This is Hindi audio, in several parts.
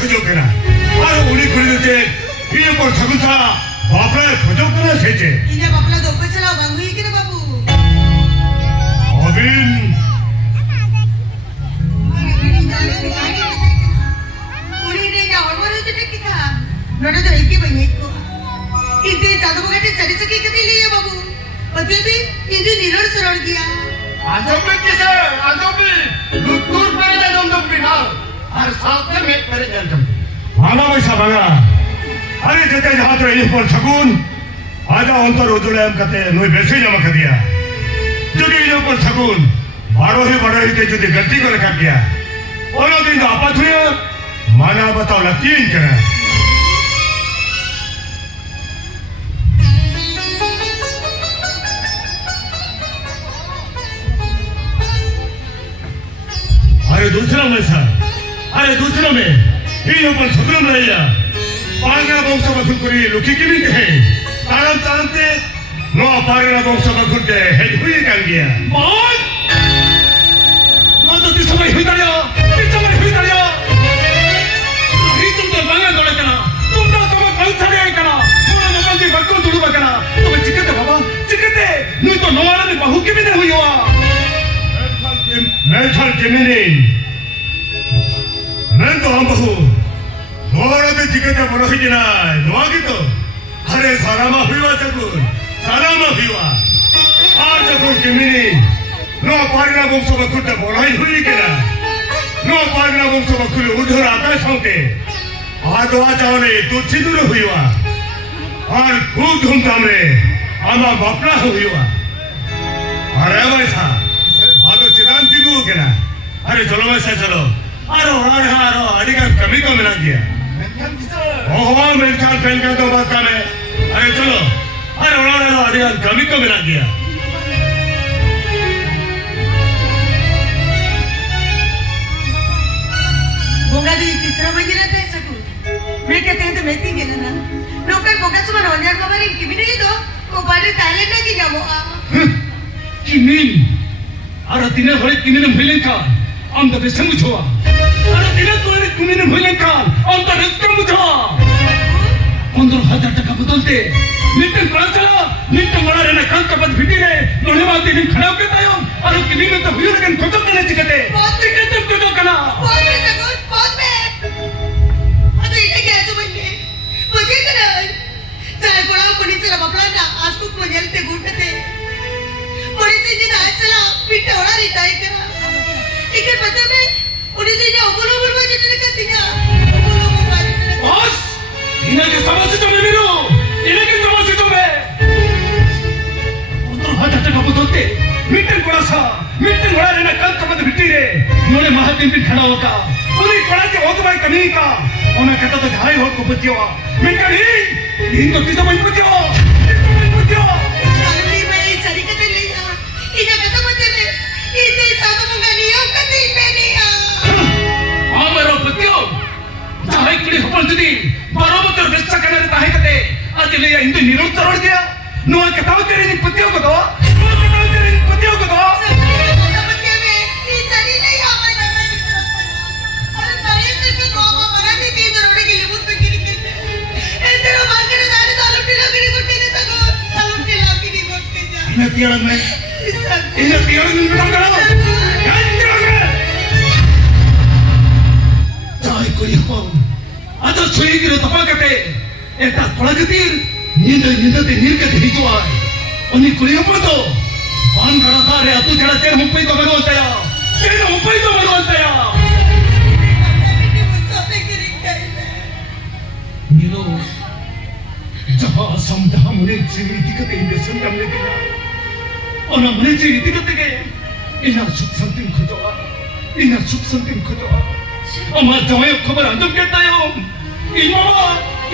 खोजो केना और उनी खुली दे ये पर सगुता बापला खोजो केना सेचे इने बापला दोपे चला बांगुई के ना बाबू अबिन उनी ने या और तो किता नडो तो एक ही बने को इते जादू बगाटे चली सके कती लिए बाबू पति भी इंदु निरोड़ सरल गया आजोबे किसे आजोबे दूर पर जादम दम बिना और साथ में पर जादम मामा वैसा बगा अरे जते जहां तो इने पर सगुन आजा अंतर उजुलेम कते नोई बेसे जमा कर दिया যদি ইনো পর থাকুন বড় হইতে যদি গলতি করে কাট গিয়া ওনো দিন তো আপা থুয়া মানা बताओ ला तीन केना अरे दूसरा में सर अरे दूसरा में इनो पर सगुन रहिया पांगा बंश बखुल करी लुकी की भी है तारम तारमते नो पारना बंश बखुलते हेड हुई कर गया मान तो समय हुई दरिया नहीं तुम तो बांगा दौड़े कना तुम ना तुम कौन आए कना मुना मकान जी बक्को दुड़ू बकना तुम चिकते बाबा चिकते नहीं तो नवारा ने बहु के भी नहीं हुई हुआ मैं छल जमीनी मैं तो हम बहु नवारा में चिकते बड़ा ही जना नवा की तो अरे सारामा हुआ सकुन सारामा हुआ आज जब जमीनी नो पारना बंश बखुलते बड़ा ही हुई केना नो पारना बंश बखुल उधर आकाश होते आदवा चावले तुच्छी दूर हुआ और खूब धूमधाम रे आमा बापना हुआ अरे वैसा आदो चिदांति को केना अरे चलो वैसा चलो आरो अधिकार कमी को मिला दिया ओहो मेरे साथ पहन का तो बात का मैं अरे चलो अरे अधिकार कमी को मिला दिया बोगा दी तीसरा मंजिला ते सकू मैं कहते हैं तो मैं ती गेला ना लोकल बोगा सुबह रोजार बाबा रे की भी नहीं दो को बारे ताले ना की जाबो किमिन अरे तिने होले किमिन भइलेन का हम तो बेसंग छोआ अरे तिने तोरे किमिन भइलेन का हम तो रक्तम बुझा 15,000 टका बदलते नित्य प्राचला नित्य मरा रे ना कांत पद भिटी रे नोले बाती दिन खड़ा के तायो अरे किमिन तो हुई लगन खोजो कने चिकते खोजो कना बहुत में अबे इटे क्या तो बंदे मुझे करा चाहे बड़ा पुलिस चला बापला ना आज को मजलते घुटते पुलिस जी ना चला पिटे ओड़ा रहता है करा इके पता में पुलिस जी ओबलो बोलवा जने कहती ना ओबलो बोलवा बॉस इना के समझ तो मैं मिलो इना के समझ तो मैं उधर हाथ टका बदलते मीटिंग बड़ा रे ना कल कब भिटी रे नोले महादिन भी खड़ा होता उन्हीं पड़ा के हो तुम्हारी कमी का उन्हें कहता तो झाई हो को बच्चियों मैं कहीं इन तो किसी को बच्चियों अरे मैं चली के ले जा इना कहता बच्चे में इने सातो मुंगा नियम कती पे नहीं आ मेरा बच्चियों झाई कुड़ी हपन जुदी बरोबर बेस्ता करने रहता है कते आज ले इंदु निरोध तोड़ दिया नो कहता हूँ तेरे बच्चियों को दो तियाड़ में इन्हें तियाड़ में बिना करा चाहे कोई हो आता सोई गिरो तपा कटे एटा थोड़ा गतीर नींद ते नीर के धिजो आए उन्हीं कोई हो तो बान करा था रे अतु चढ़ा तेरे मुंपई तो भगवंतया नीलो जहाँ समझा मुने जीवित दिखते इंद्र संगम लेके और हमने जी रीति करते गए इन्हें सुख संतिम खुदवा और मैं जवाई खबर अंदर कहता हूँ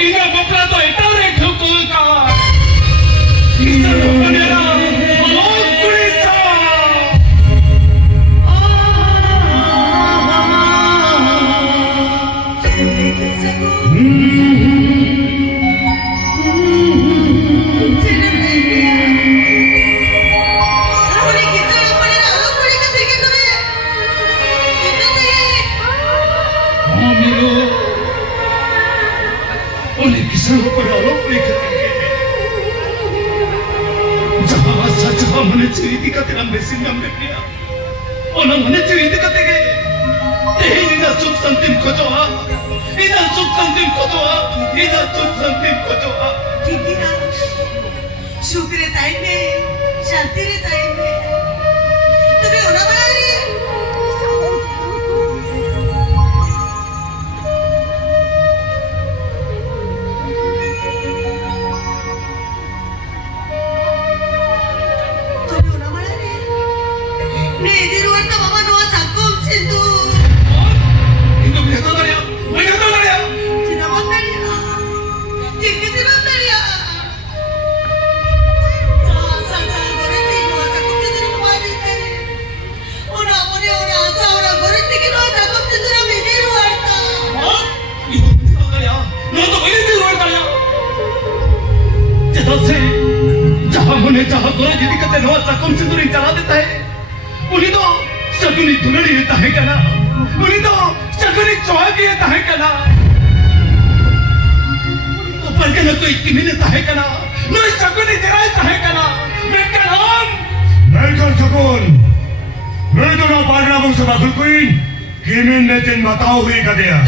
इन्हें बपला तो इतना रे ठोको का इन्हें बनेरा बहुत बुरी चा mana cerita kata nam besin nam berdia. Orang mana cerita kata ke? Ini dah suk santim kotoa. Ini dah suk santim kotoa. Ini dah suk santim kotoa. Kira syukur time में शांति रे time में तुम्हें होना बना रही है तुम्हें होना बना रही है नहीं दिल वर्ता मामा नोआ साकुम Sindhu Itu betul tak ya? Betul tak ya? tidak benar ya tidak benar ya जहाँ मुने जहाँ गोरा जिदी कते नवा चकम सिंदूरी चला देता है उन्हीं तो शकुनी दुलड़ी देता है क्या ना उन्हीं तो शकुनी चौहागी देता है क्या ना ऊपर के ना कोई किमी देता है क्या ना नो शकुनी जराता है क्या ना मैं क्या नाम Melkon Sakun, मैं तो ना पारना बंग सभा खुलकुइन किमिन ने तेन बताओ हुई का दिया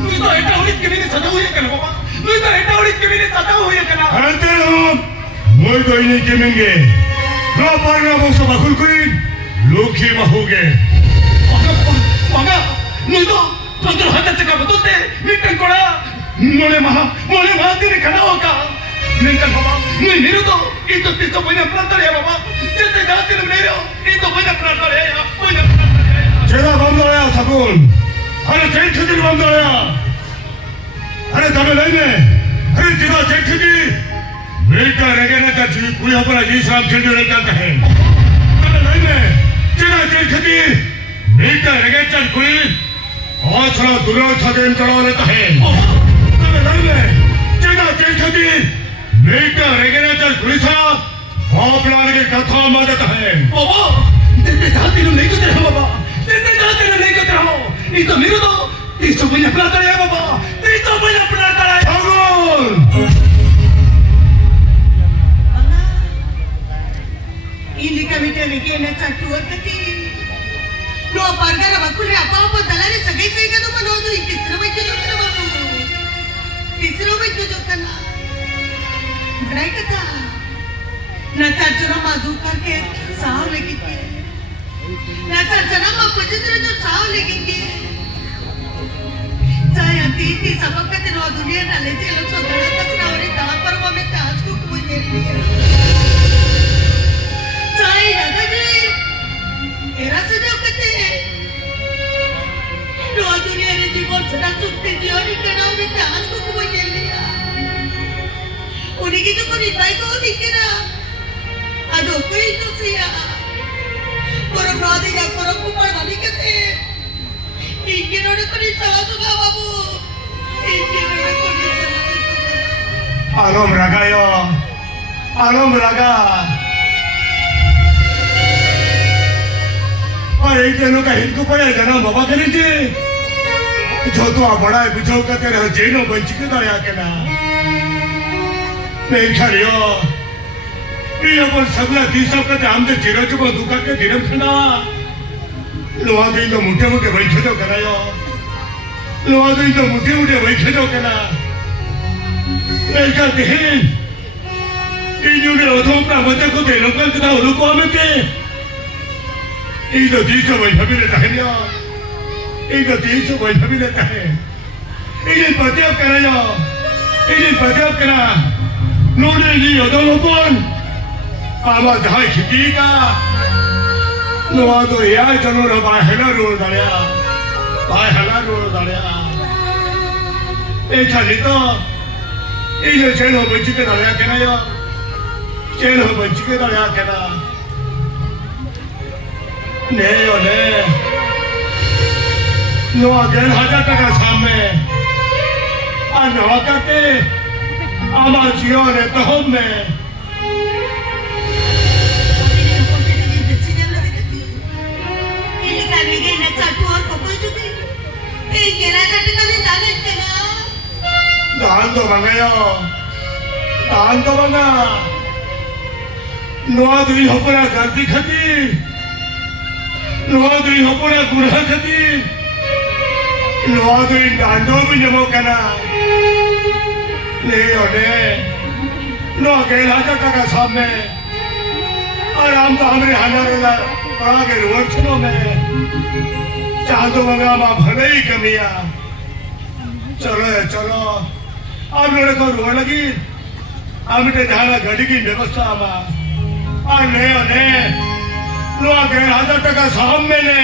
नुई तो ऐटा उड़ी किमी ने सजा हुई है क्या ना बाबा नुई तो ऐटा उड़ी किमी ने सजा हुई है क्या ना हरते लोग मैं तो इन्हीं किमिंगे ना पारना बंग सभा खुलकुइन लोकी महोगे बाबा नुई तो पंद्रह हजार चका बतोते मीटिंग कोड़ा मोले महा तेरे खड़ा होगा Nengkan bapa, ni tu itu tidak banyak perantar ya bapa. Jadi jangan tidak menerio, itu banyak perantar ya, banyak perantar ya. 제가 밤나야 사군, 하나 제일 크기를 밤나야. 하나 담에 나이네, 하나 제가 제일 크기. 밀가 내게는 다 주위 구역하나 이 사람 결정을 딴다 해. 하나 나이네, 제가 제일 크기. 밀가 내게 짠 구이. 어처럼 두려워하게 임자라고 했다 해. 하나 나이네, 제가 제일 크기. 밀가 내게는 짠 구이 사람. 어플라에게 가타 맞았다 해. बाबा, जितने जाते हैं नहीं करते हैं बाबा, जितने जाते हैं नहीं करते हैं itu miru tu, itu banyak perantar ya बाबा, itu banyak perantar ya. 사군! ini kami kena satu kali. Dua parga ra bakul re apa dalare sagai sagai tu mano tu tisra baik tu kana babu. Tisra baik tu kana. Berai kata. Na charjana madu karke saw legi ke. Na charjana ma pujitra tu saw legi ke. Jaya titi sabab kate no dunia na le jelo chodana kasna ore dala parva mein taaj ko kujhe liya. Jaya dadaji. Era sejauh kate. Dua dunia ni जीवन सदा सुखते जीवन करना उन्हें ताज को कूद लिया उन्हीं की तो कोई बाइक हो दिखे ना अदो कोई तो सिया पर ब्रादी या पर कुमार वाली कहते इनके नोटे कोई चला चुका बाबू इनके नोटे कोई चला चुका आलम रागा यो आलम रागा और एक जनों का हिंदू पड़ा जना बाबा करेंगे जो तो आप बड़ा है बुझाओ का तेरा जेनो बंची के दाया के ना नहीं खड़ियो ये अपन सगला तीसरा का ते हम तो जीरो चुको दुका के दिनम खना लोहा दिन तो मुट्ठे मुट्ठे बैठे तो करायो लोहा दिन तो मुट्ठे मुट्ठे बैठे तो करा नहीं करते हैं इन युगे उधों का बच्चे को दे लोकल कितना उलूको हमें के 이거 뒤에서 왜 협의를 다 했냐? 이거 뒤에서 왜 협의를 다 해? 이게 버텨가라요. 이게 버텨가라. 노래니 여덟 번 아마 다 기기가 너와도 야 저놈을 봐 해라로 다려. 봐 해라로 다려. 이 자리도 이거 제일 번지게 다려야 되나요? 제일 번지게 다려야 되나? नहीं ने नौ 10,000 टका सामने आ नवा करते आमा जियो ने तो हम में ini kami kena satu orang kau juga ini kena satu kali dalam kena दान तो मंगायो दान तो मंगा नवा दुई हपना गलती खातिर नवा दुई हपना गुनाह खातिर नवा दुई डांडो भी जमो कना ले ओने नो गेला का सामने और हम तो हमरे हनारेला पड़ा के रोचनो में चाहतो मंगा मा भले ही कमिया चलो चलो अब लोग को रोड लगी अब इटे जहाँ गाड़ी की व्यवस्था आमा और ने लोग गए 1000 टका सामने ने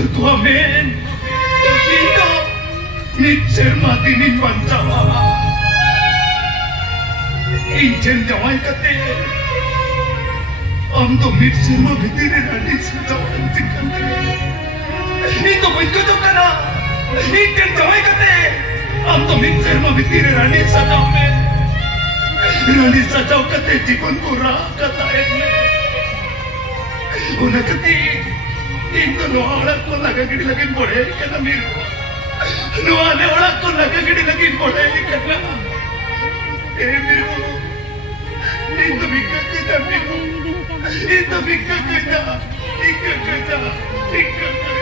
Atur ko amin. Dito, mitser matinin bancawa. Injen jawai kate. Am to mitser ma bhitire rani sajawan tikante. Ito bhitko to kana. Injen jawai kate. Am to mitser ma bhitire rani sajawan. Rani sajaw kate jibon pura kataen. Una kate. Into no orang ko lagagidi lagin pode kana miru. No ane orang ko lagagidi lagin pode kana. Miru. Into bikka kita miru. Into bikka kita. Bikka kita. Bikka kita.